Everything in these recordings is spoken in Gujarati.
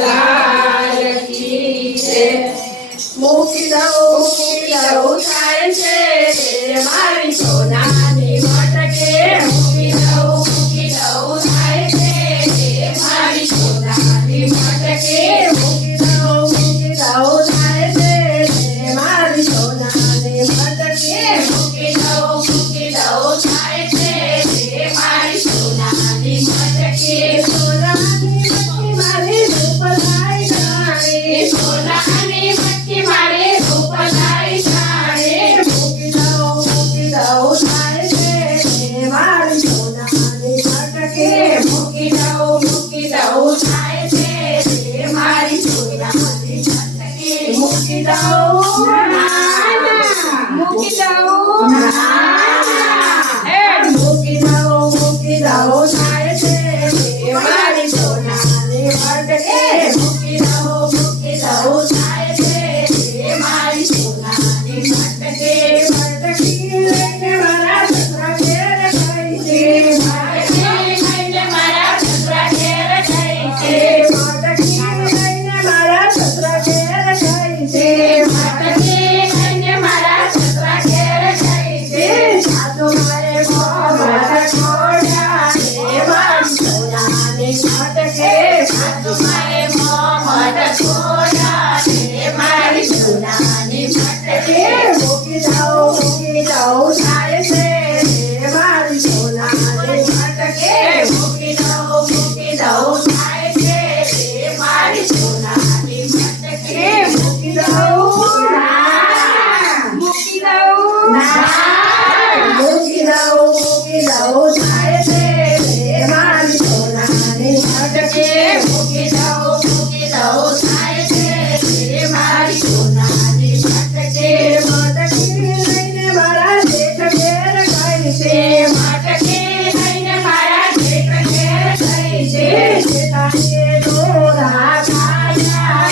લાલ કી જય. મૂકી દઉં થાય છે મારી સોનાની મટકે. મૂકી દઉં થાય છે મારી સોનાની મટકે. મૂકી દઉં થાય છે મારી સોનાની મટકે. મૂકી દઉં થાય છે મારી સોનાની મટકે. સોનાની મટકી મારી રૂપલાઈ જાણે. સોનાની મટકી મારી રૂપલાઈ જાણે. મૂકી દઉં થાય છે મારી સોનાની મટકે. મૂકી દઉં થાય છે મારી સોનાની મટકે. મૂકી દઉં મૂકી દઉં થાય છે મારી સોનાની મટકે. મૂકી દઉં થાય છે મારી સોનાની મટકે. મટકી લઈને મારા સસરા ઘેર ગઈ છે. મટકી લઈને મારા સસરા ઘેર ગઈ છે. મટકી લઈને મારા સસરા ઘેર ગઈ છે. મટકી લઈને મારા સસરા ઘેર ગઈ છે. સાસુ મારે મોઢા છોડ્યા મારી સોનાની મટકે. સાસુ મારે મોઢા છોડ્યા મારી સોનાની મટકે. મૂકી દઉં થાય છે મારી સોનાની મટકે. મૂકી દઉં થાય છે મારી સોનાની મટકે. મૂકી દઉં થાય છે મારી સોનાની મટકે. મૂકી દઉં થાય છે મારી સોનાની મટકે. મટકી લઈને મારા જેઠ ઘેર ગઈ છે. મટકી લઈને મારા જેઠ ઘેર ગઈ છે. જેઠાણીએ ડોરા ખાયા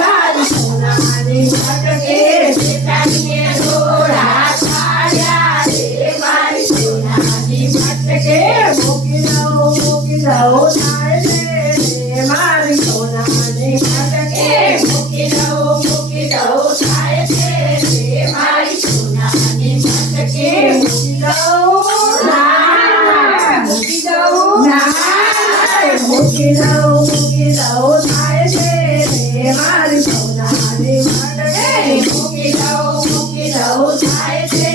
મારી સોનાની મટકે. જેઠાણીએ ડોરા ખાયા મારી સોનાની મટકે. મૂકી દઉં થાય છે મારી સોનાની મટકે. મૂકી દઉં થાય છે મારી સોનાની મટકે. મૂકી દઉં થાય છે મારી સોનાની મટકે. મૂકી દઉં થાય છે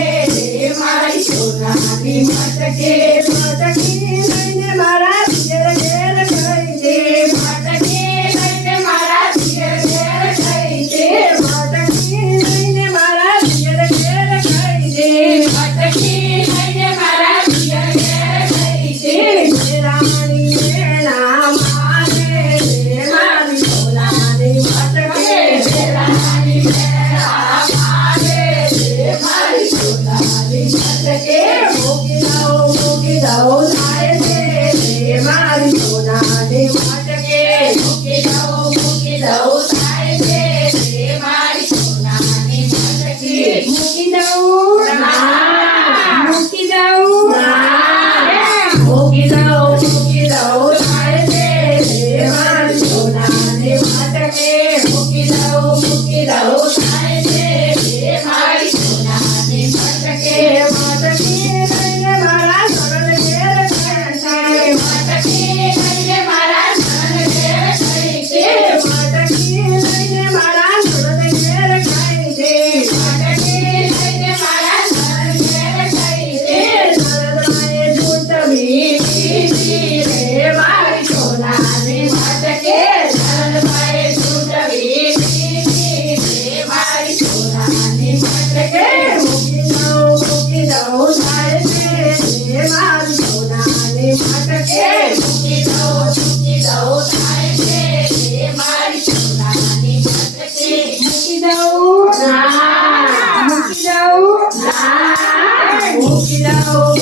મારી સોનાની મટકે. મટકી લઈને મારા પિયર ઘેર ગઈ છે. મટકી લઈને મારા પિયર ઘેર ગઈ છે. મટકી લઈને મારા પિયર ઘેર ગઈ છે. મટકી લઈને મારા પિયર ઘેર ગઈ છે. રાણી મેળા મારે મારી સોનાની મટકે. રાણી મેળા મારે મારી સોનાની મટકે. મૂકી દઉં થાય છે મારી સોનાની મટકે. મૂકી દઉં થાય છે મારી સોનાની મટકે. મૂકી દઉં થાય છે મારી સોનાની મટકે. મૂકી દઉં થાય છે મારી સોનાની મટકે. મટકી લઈને મારા સરણ ઘેર ગઈ છે. મટકી લઈને મારા સરણ ઘેર ગઈ છે. મટકી લઈને મારા સરણ ઘેર ગઈ છે. મટકી લઈને મારા સરણ ઘેર ગઈ છે. સરદાએ જૂટવી દીધી મારી સોનાની મટકે. સરદાએ જૂટવી દીધી મારી સોનાની મટકે. મૂકી દઉં થાય છે મારી સોનાની મટકે. મૂકી દઉં થાય છે મારી સોનાની મટકે. મૂકી દઉં